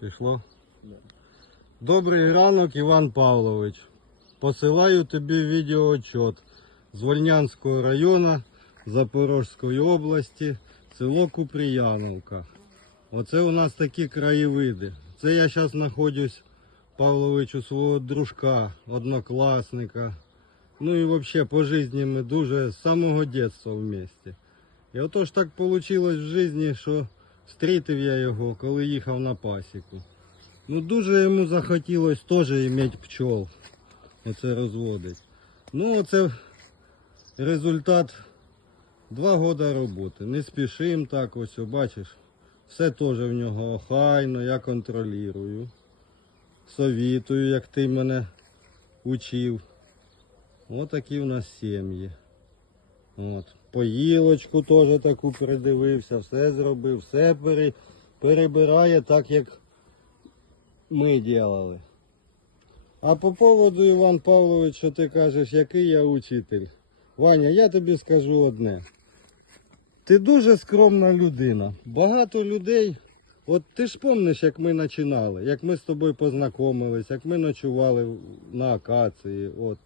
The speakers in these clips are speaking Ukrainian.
Пішло? Добрий ранок, Іван Павлович. Посилаю тобі відеоотчет з Вольнянського району Запорізької області, село Куприяновка. Оце у нас такі краєвиди. Це я зараз знаходжусь, Павлович, у свого дружка, однокласника. Ну і взагалі по житті ми дуже з самого дитинства вместе. І отож так вийшло в житті, що Встрітив я його, коли їхав на пасіку. Ну дуже йому захотілося теж мати пчол. Оце розводить. Ну оце результат два роки роботи. Не спішим так ось, бачиш. Все теж в нього охайно, я контролюю. Совітую, як ти мене учив. Отакі в нас сім'ї. От. Поїлочку теж таку придивився, все зробив, все пере, перебирає так, як ми робили. А по поводу, Іван Павлович, що ти кажеш, який я учитель. Ваня, я тобі скажу одне. Ти дуже скромна людина. Багато людей. От ти ж пам'ятаєш, як ми починали, як ми з тобою познайомились, як ми ночували на акації, от,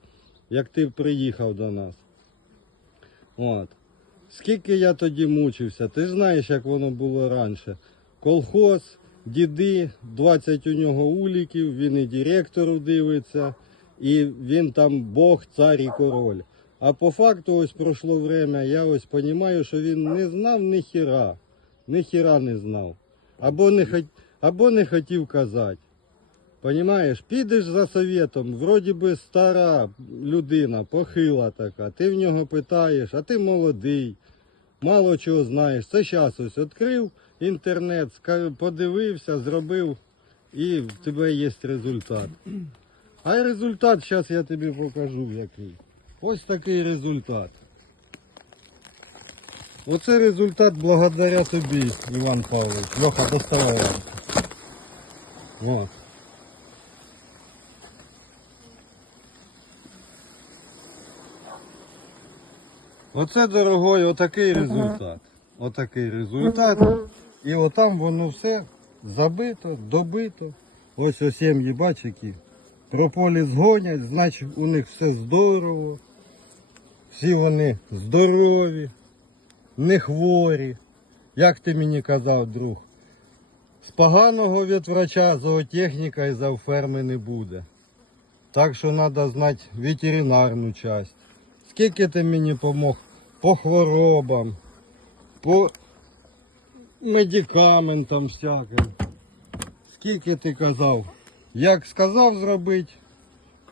як ти приїхав до нас. От. Скільки я тоді мучився, ти знаєш, як воно було раніше. Колхоз, діди, 20 у нього уліків, він і директору дивиться, і він там Бог, цар і король. А по факту ось пройшло время, я ось розумію, що він не знав ні хіра не знав. Або не, хот... Або не хотів казати. Понімаєш, підеш за советом, вроді би стара людина, похила така, ти в нього питаєш, а ти молодий, мало чого знаєш. Це зараз ось відкрив інтернет, подивився, зробив і в тебе є результат. А результат зараз я тобі покажу який. Ось такий результат. Оце результат благодаря тобі, Іван Павлович. Льоха, доставай. лампу. Оце, дорогой, отакий результат. Отакий результат. І отам воно все забито, добито. Ось ось сім'ї, бач, які. Прополіс гонять, значить у них все здорово. Всі вони здорові, не хворі. Як ти мені казав, друг? З поганого від врача зоотехніка і завферми не буде. Так що треба знати ветеринарну часть. Скільки ти мені помог по хворобам, по медикаментам всяким. Скільки ти казав? Як сказав зробити,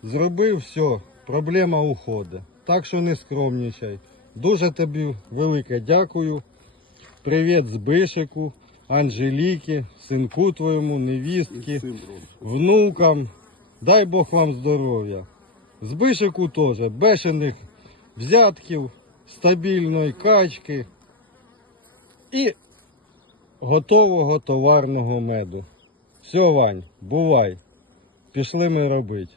зробив все, проблема уходить. Так що не скромничай. Дуже тобі велике дякую. Привіт Збишику, Анжеліки, синку твоєму, невістки, внукам. Дай Бог вам здоров'я. Збишику теж, бешених взятків, стабільної качки і готового товарного меду. Все, Вань, бувай. Пішли ми робити.